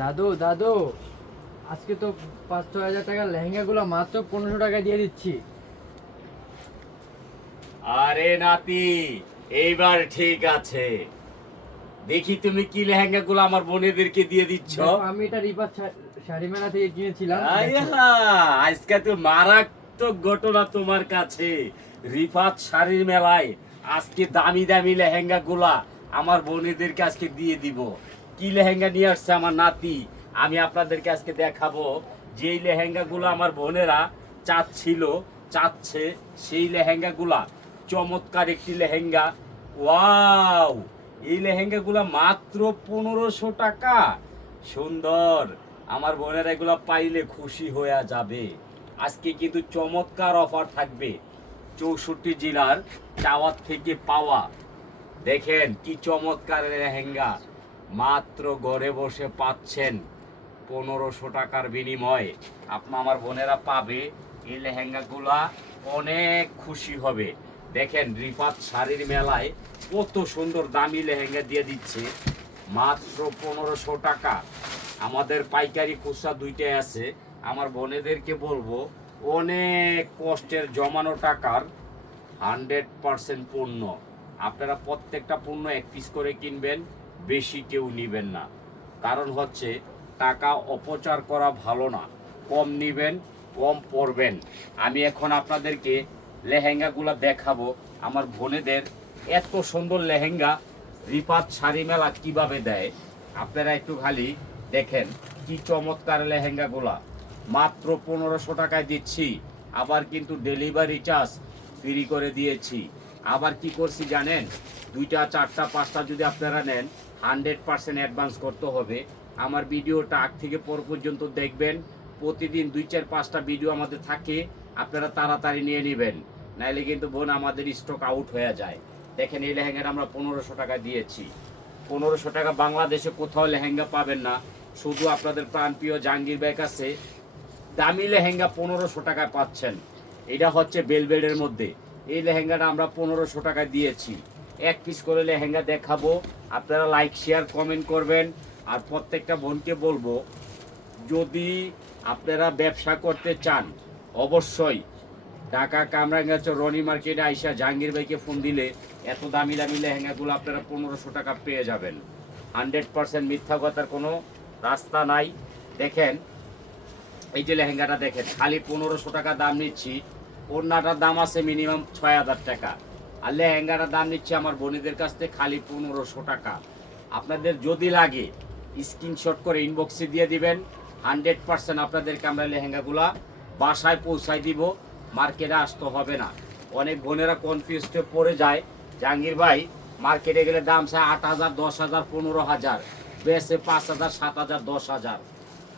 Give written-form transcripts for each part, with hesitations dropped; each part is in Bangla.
দাদু দাদু, আজকে তো 5-6 হাজার টাকার লেহেঙ্গাগুলো মাত্র 1500 টাকায় দিয়ে দিচ্ছি। আরে নাতি, এইবার ঠিক আছে। দেখি তুমি কি লেহেঙ্গা গুলো আমার বোনেদেরকে দিয়ে দিচ্ছ। দেখো, আমি এটা রিপাত শাড়ি মেলা থেকে কিনেছিলাম। দেখো। আইয়া, আজকে তো মারাত্মক ঘটনা তোমার কাছে। রিফাত শাড়ির মেলায় আজকে দামি দামি লেহেঙ্গা গুলা আমার বোনেদেরকে আজকে দিয়ে দিব। কি লেহেঙ্গা নিয়ে আসছে আমার নাতি, আমি আপনাদেরকে আজকে দেখাবো। যেই লেহেঙ্গা গুলো আমার বোনেরা চাচ্ছে, সেই লেহেঙ্গা গুলা চমৎকার একটি লেহেঙ্গা। ওয়াও, এই লেহেঙ্গা গুলা মাত্র 1500 টাকা। সুন্দর, আমার বোনেরা এগুলো পাইলে খুশি হয়ে যাবে। আজকে কিন্তু চমৎকার অফার থাকবে 64 জেলার টাওয়ার থেকে পাওয়া। দেখেন কি চমৎকার লেহেঙ্গা, মাত্র ঘরে বসে পাচ্ছেন 1500 টাকার বিনিময়ে। আমার বোনেরা পাবে এই লেহেঙ্গাগুলা, অনেক খুশি হবে। দেখেন রিফাত শাড়ির মেলায় কত সুন্দর দামি লেহেঙ্গা দিয়ে দিচ্ছে মাত্র 1500 টাকা। আমাদের পাইকারি খুচরা দুইটাই আছে। আমার বোনেদেরকে বলবো, অনেক কষ্টের জমানো টাকার 100% পণ্য। আপনারা প্রত্যেকটা পণ্য এক পিস করে কিনবেন, বেশি কেউ নিবেন না। কারণ হচ্ছে টাকা অপচার করা ভালো না। কম নিবেন, কম পড়বেন। আমি এখন আপনাদেরকে লেহেঙ্গাগুলো দেখাবো। আমার বোনেদের এত সুন্দর লেহেঙ্গা রিফাত শাড়ি মেলা কিভাবে দেয়, আপনারা একটু খালি দেখেন কি চমৎকার লেহেঙ্গাগুলা। মাত্র 1500 টাকায় দিচ্ছি। আবার কিন্তু ডেলিভারি চার্জ ফ্রি করে দিয়েছি। আবার কি করছি জানেন, 2টা 4টা 5টা যদি আপনারা নেন 100% অ্যাডভান্স করতে হবে। আমার ভিডিওটা আগ থেকে পর পর্যন্ত দেখবেন। প্রতিদিন 2-4-5টা ভিডিও আমাদের থাকে, আপনারা তাড়াতাড়ি নিয়ে নেবেন, নাইলে কিন্তু বোন আমাদের স্টক আউট হয়ে যায়। দেখেন এই লেহেঙ্গাটা আমরা 1500 টাকা দিয়েছি। 1500 টাকা বাংলাদেশে কোথাও লেহেঙ্গা পাবেন না, শুধু আপনাদের প্রাণপ্রিয় জাহাঙ্গীর ভাইয়ের কাছে দামি লেহেঙ্গা 1500 টাকায় পাচ্ছেন। এটা হচ্ছে বেলবেডের মধ্যে। এই লেহেঙ্গাটা আমরা 1500 টাকায় দিয়েছি। এক পিস করে লেহেঙ্গা দেখাবো, আপনারা লাইক শেয়ার কমেন্ট করবেন। আর প্রত্যেকটা বোনকে বলবো, যদি আপনারা ব্যবসা করতে চান অবশ্যই ঢাকা কামরাঙ্গাচর রনি মার্কেটে আইসা জাহাঙ্গীর ভাইকে ফোন দিলে এত দামি দামি লেহেঙ্গাগুলো আপনারা 1500 টাকা পেয়ে যাবেন। 100% মিথ্যা কথার কোনো রাস্তা নাই। দেখেন এই যে লেহেঙ্গাটা দেখেন, খালি 1500 টাকা দাম নিচ্ছি। ওড়নাটার দাম আছে মিনিমাম 6000 টাকা। আর লেহেঙ্গাটার দাম নিচ্ছি আমার বোনেদের কাছ থেকে খালি 1500 টাকা। আপনাদের যদি লাগে স্ক্রিনশট করে ইনবক্সে দিয়ে দিবেন। 100% আপনাদেরকে আমরা লেহেঙ্গাগুলা বাসায় পৌঁছায় দিব, মার্কেটে আসতে হবে না। অনেক বোনেরা কনফিউজড পড়ে যায়, জাহাঙ্গীর ভাই মার্কেটে গেলে দাম চায় 8000, 10000, 15000, বেসে 5000, 7000, 10000।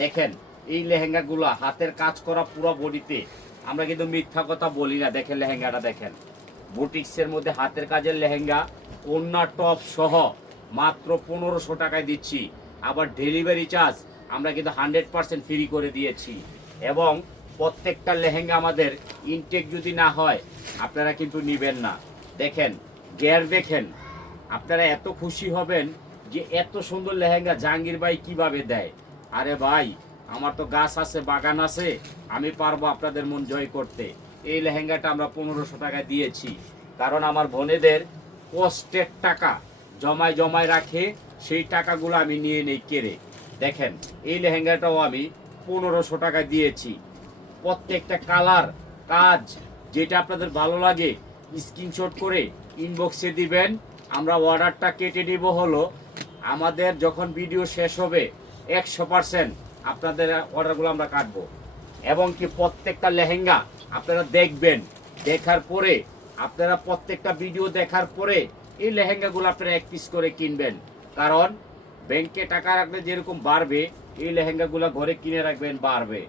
দেখেন এই লেহেঙ্গাগুলা হাতের কাজ করা পুরো বডিতে, আমরা কিন্তু মিথ্যা কথা বলি না। দেখেন লেহেঙ্গাটা দেখেন, বুটিক্সের মধ্যে হাতের কাজের লেহেঙ্গা, ওড়না টপ সহ মাত্র 1500 টাকায় দিচ্ছি। আবার ডেলিভারি চার্জ আমরা কিন্তু 100% ফ্রি করে দিয়েছি। এবং প্রত্যেকটা লেহেঙ্গা আমাদের ইনটেক যদি না হয় আপনারা কিন্তু নিবেন না। দেখেন গের দেখেন, আপনারা এত খুশি হবেন যে এত সুন্দর লেহেঙ্গা জাহাঙ্গীর ভাই কিভাবে দেয়। আরে ভাই, আমার তো গাছ আছে, বাগান আছে, আমি পারবো আপনাদের মন জয় করতে। এই লেহেঙ্গাটা আমরা 1500 টাকায় দিয়েছি, কারণ আমার বোনেদের কষ্টের টাকা জমায় জমায় রাখে, সেই টাকাগুলো আমি নিয়ে নেই কেড়ে। দেখেন এই লেহেঙ্গাটাও আমি 1500 টাকায় দিয়েছি। প্রত্যেকটা কালার কাজ যেটা আপনাদের ভালো লাগে স্ক্রিনশট করে ইনবক্সে দিবেন। আমরা অর্ডারটা কেটে নিব হলো আমাদের যখন ভিডিও শেষ হবে 100% আপনাদের অর্ডারগুলো আমরা কাটবো। এবং কি প্রত্যেকটা লেহেঙ্গা আপনারা দেখবেন, দেখার পরে আপনারা প্রত্যেকটা ভিডিও দেখার পরে এই লেহেঙ্গাগুলো আপনারা এক পিস করে কিনবেন। কারণ ব্যাংকে টাকা রাখলে যেরকম বাড়বে, এই লেহেঙ্গাগুলো ঘরে কিনে রাখবেন বাড়বে।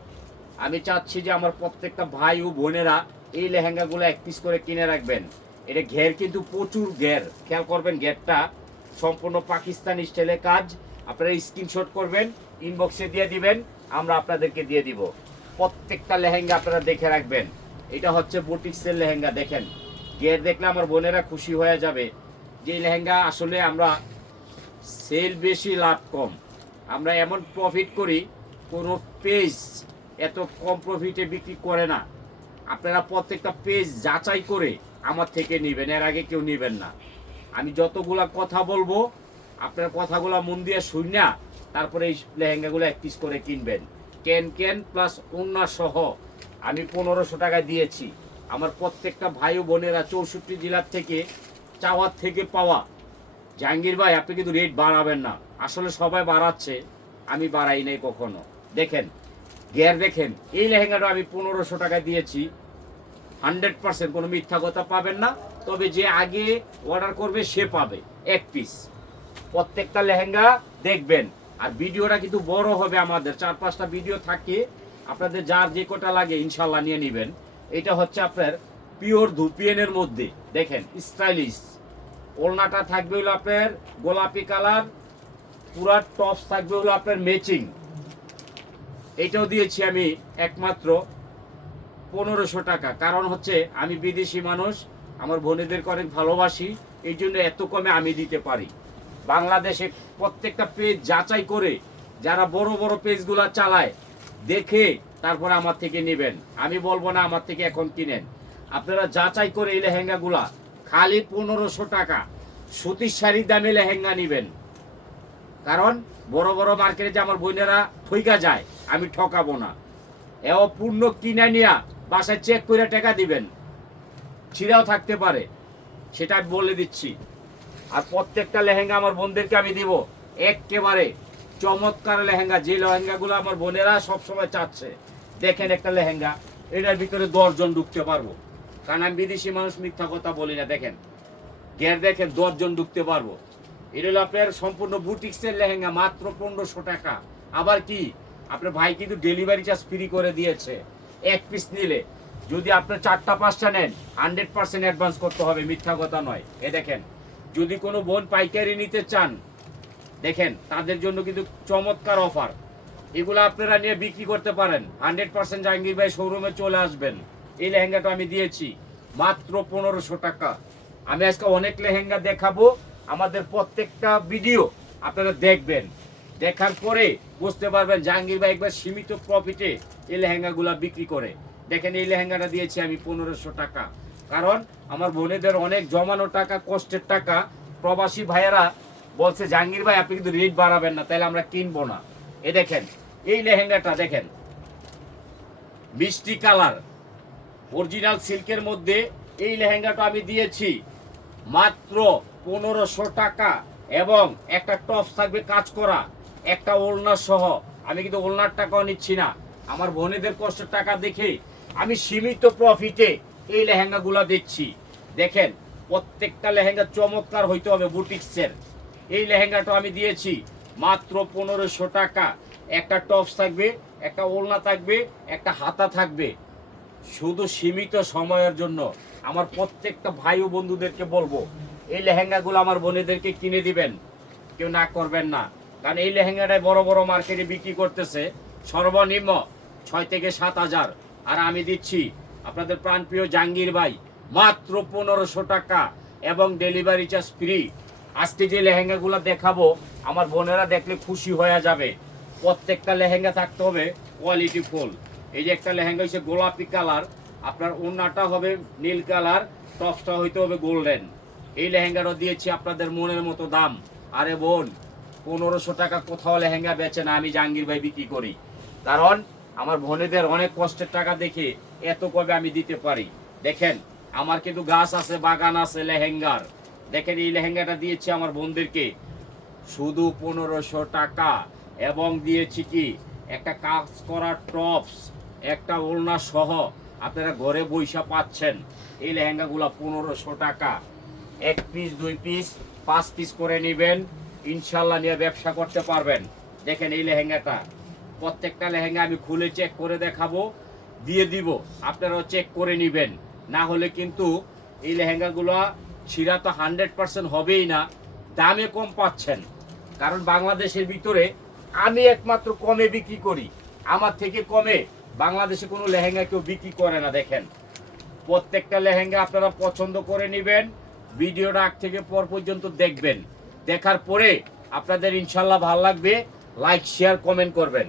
আমি চাচ্ছি যে আমার প্রত্যেকটা ভাই ও বোনেরা এই লেহেঙ্গাগুলো এক পিস করে কিনে রাখবেন। এটা ঘের কিন্তু প্রচুর ঘের, খেয়াল করবেন ঘেরটা সম্পূর্ণ পাকিস্তানি স্টাইলে কাজ। আপনারা স্ক্রিনশট করবেন, ইনবক্সে দিয়ে দিবেন, আমরা আপনাদেরকে দিয়ে দিব। প্রত্যেকটা লেহেঙ্গা আপনারা দেখে রাখবেন। এটা হচ্ছে বুটিক্সের লেহেঙ্গা। দেখেন ঘের দেখলে আমার বোনেরা খুশি হয়ে যাবে যে লেহেঙ্গা আসলে আমরা সেল বেশি লাভ কম। আমরা এমন প্রফিট করি, কোনো পেজ এত কম প্রফিটে বিক্রি করে না। আপনারা প্রত্যেকটা পেজ যাচাই করে আমার থেকে নেবেন, এর আগে কেউ নেবেন না। আমি যতগুলা কথা বলবো আপনার কথাগুলো মন দিয়ে শুনে তারপরে এই লেহেঙ্গাগুলো এক পিস করে কিনবেন। ক্যান প্লাস ওড়না সহ আমি 1500 টাকা দিয়েছি। আমার প্রত্যেকটা ভাই ও বোনেরা 64 জেলার থেকে চাওয়ার থেকে পাওয়া। জাহাঙ্গীর ভাই আপনি কিন্তু রেট বাড়াবেন না, আসলে সবাই বাড়াচ্ছে, আমি বাড়াই নাই কখনো। দেখেন গিয়ার দেখেন, এই লেহেঙ্গাটা আমি 1500 টাকা দিয়েছি। 100% কোনো মিথ্যা কথা পাবেন না, তবে যে আগে অর্ডার করবে সে পাবে এক পিস। প্রত্যেকটা লেহেঙ্গা দেখবেন। আর ভিডিওটা কিন্তু বড় হবে, আমাদের 4-5টা ভিডিও থাকে, আপনাদের যার যে কোটা লাগে ইনশাল্লাহ নিয়ে নেবেন। এটা হচ্ছে আপনার পিওর ধুপিয়ানের মধ্যে, দেখেন স্টাইলিশ। ওড়নাটা থাকবে হলো আপনার গোলাপি কালার, পুরা টপস থাকবে হলো আপনার ম্যাচিং। এটাও দিয়েছি আমি একমাত্র 1500 টাকা। কারণ হচ্ছে আমি বিদেশি মানুষ, আমার বোনেদেরকে অনেক ভালোবাসি, এই জন্য এত কমে আমি দিতে পারি। বাংলাদেশে প্রত্যেকটা পেজ যাচাই করে, যারা বড় বড় পেজগুলো চালায় দেখে তারপরে আমার থেকে নেবেন। আমি বলবো না আমার থেকে এখন কিনেন, আপনারা যাচাই করে এই লেহেঙ্গাগুলা খালি 1500 টাকা সুতির শাড়ির দামে লেহেঙ্গা নেবেন। কারণ বড় বড় মার্কেটে যে আমার বোনেরা ঠইকা যায়, আমি ঠকাবো না। এও পূর্ণ কিনে নিয়ে বাসায় চেক করে টাকা দিবেন, ছিঁড়াও থাকতে পারে, সেটা আমি বলে দিচ্ছি। আর প্রত্যেকটা লেহেঙ্গা আমার বোনদেরকে আমি দিব একেবারে চমৎকার লেহেঙ্গা, যে লেহেঙ্গাগুলো আমার বোনেরা সবসময় চাচ্ছে। দেখেন একটা লেহেঙ্গা, এটার ভিতরে 10 জন ঢুকতে পারবো, কারণ আমি বিদেশি মানুষ, মিথ্যা কথা বলি না। দেখেন গের দেখেন, 10 জন ঢুকতে পারবো। এটা হলো আপনার সম্পূর্ণ বুটিক্সের লেহেঙ্গা, মাত্র 1500 টাকা। আবার কি আপনার ভাই কিন্তু ডেলিভারি চার্জ ফ্রি করে দিয়েছে এক পিস নিলে। যদি আপনার 4টা-5টা নেন 100% অ্যাডভান্স করতে হবে, মিথ্যা কথা নয়। এ দেখেন, যদি কোনো বোন পাইকারি নিতে চান দেখেন তাদের জন্য কিন্তু চমৎকার অফার। এগুলো আপনারা নিয়ে বিক্রি করতে পারেন। 100% জাহাঙ্গীর ভাই শোরুমে চলে আসবেন। এই লেহেঙ্গাটা আমি দিয়েছি মাত্র 1500 টাকা। আমি আজকে অনেক লেহেঙ্গা দেখাবো, আমাদের প্রত্যেকটা ভিডিও আপনারা দেখবেন, দেখার পরে বুঝতে পারবেন জাহাঙ্গীর ভাই একবার সীমিত প্রফিটে এই লেহেঙ্গাগুলা বিক্রি করে। দেখেন এই লেহেঙ্গাটা দিয়েছি আমি 1500 টাকা। কারণ আমার বোনেদের অনেক জমানো টাকা, কষ্টের টাকা, প্রবাসী ভাইয়েরা বলছে জাহাঙ্গীর ভাই আপনি কিন্তু রেট বাড়াবেন না, তাহলে আমরা কিনবো না। এ দেখেন এই লেহেঙ্গাটা দেখেন, মিষ্টি কালার অরিজিনাল সিল্কের মধ্যে এই লেহেঙ্গাটা আমি দিয়েছি মাত্র 1500 টাকা। এবং একটা টপস থাকবে কাজ করা, একটা ওড়না সহ। আমি কিন্তু ওড়নার টাকাও নিচ্ছি না, আমার বোনেদের কষ্টের টাকা দেখে আমি সীমিত প্রফিটে এই লেহেঙ্গাগুলো দিচ্ছি। দেখেন প্রত্যেকটা লেহেঙ্গা চমৎকার হইতে হবে বুটিক্সের। এই লেহেঙ্গাটা আমি দিয়েছি মাত্র 1500 টাকা। একটা টপস থাকবে, একটা ওড়না থাকবে, একটা হাতা থাকবে। শুধু সীমিত সময়ের জন্য আমার প্রত্যেকটা ভাই ও বন্ধুদেরকে বলবো এই লেহেঙ্গাগুলো আমার বোনেদেরকে কিনে দিবেন, কেউ না করবেন না। কারণ এই লেহেঙ্গাটাই বড় বড় মার্কেটে বিক্রি করতেছে সর্বনিম্ন 6 থেকে 7,000, আর আমি দিচ্ছি আপনাদের প্রাণপ্রিয় জাহাঙ্গীর ভাই মাত্র 1500 টাকা এবং ডেলিভারি চার্জ ফ্রি। আজকে যে লেহেঙ্গাগুলো দেখাবো আমার বোনেরা দেখলে খুশি হয়ে যাবে। প্রত্যেকটা লেহেঙ্গা থাকতে হবে কোয়ালিটি ফুল। এই যে একটা লেহেঙ্গা হচ্ছে গোলাপি কালার, আপনার ওড়নাটা হবে নীল কালার, টপসটা হইতে হবে গোল্ডেন। এই লেহেঙ্গাটা দিয়েছি আপনাদের মনের মতো দাম। আরে বোন 1500 টাকা কোথাও লেহেঙ্গা বেচে না, আমি জাহাঙ্গীর ভাই বিক্রি করি। কারণ আমার বোনেদের অনেক কষ্টের টাকা দেখে এত কবে আমি দিতে পারি। দেখেন আমার কিন্তু গাছ আছে, বাগান আছে লেহেঙ্গার। দেখেন এই লেহেঙ্গাটা দিয়েছি আমার বোনদেরকে শুধু 1500 টাকা। এবং দিয়েছি কি একটা কাজ করা টপস, একটা ওড়না সহ আপনারা ঘরে বইসা পাচ্ছেন। এই লেহেঙ্গাগুলো 1500 টাকা। 1 পিস 2 পিস 5 পিস করে নেবেন, ইনশাল্লাহ নিয়ে ব্যবসা করতে পারবেন। দেখেন এই লেহেঙ্গাটা, প্রত্যেকটা লেহেঙ্গা আমি খুলে চেক করে দেখাবো, দিয়ে দিব, আপনারাও চেক করে নেবেন। না হলে কিন্তু এই লেহেঙ্গাগুলো ছিঁড়া তো 100% হবেই না, দামে কম পাচ্ছেন। কারণ বাংলাদেশের ভিতরে আমি একমাত্র কমে বিক্রি করি, আমার থেকে কমে বাংলাদেশে কোনো লেহেঙ্গা কেউ বিক্রি করে না। দেখেন প্রত্যেকটা লেহেঙ্গা আপনারা পছন্দ করে নেবেন, ভিডিওটা আগ থেকে পর পর্যন্ত দেখবেন, দেখার পরে আপনাদের ইনশাল্লাহ ভালো লাগবে। লাইক শেয়ার কমেন্ট করবেন।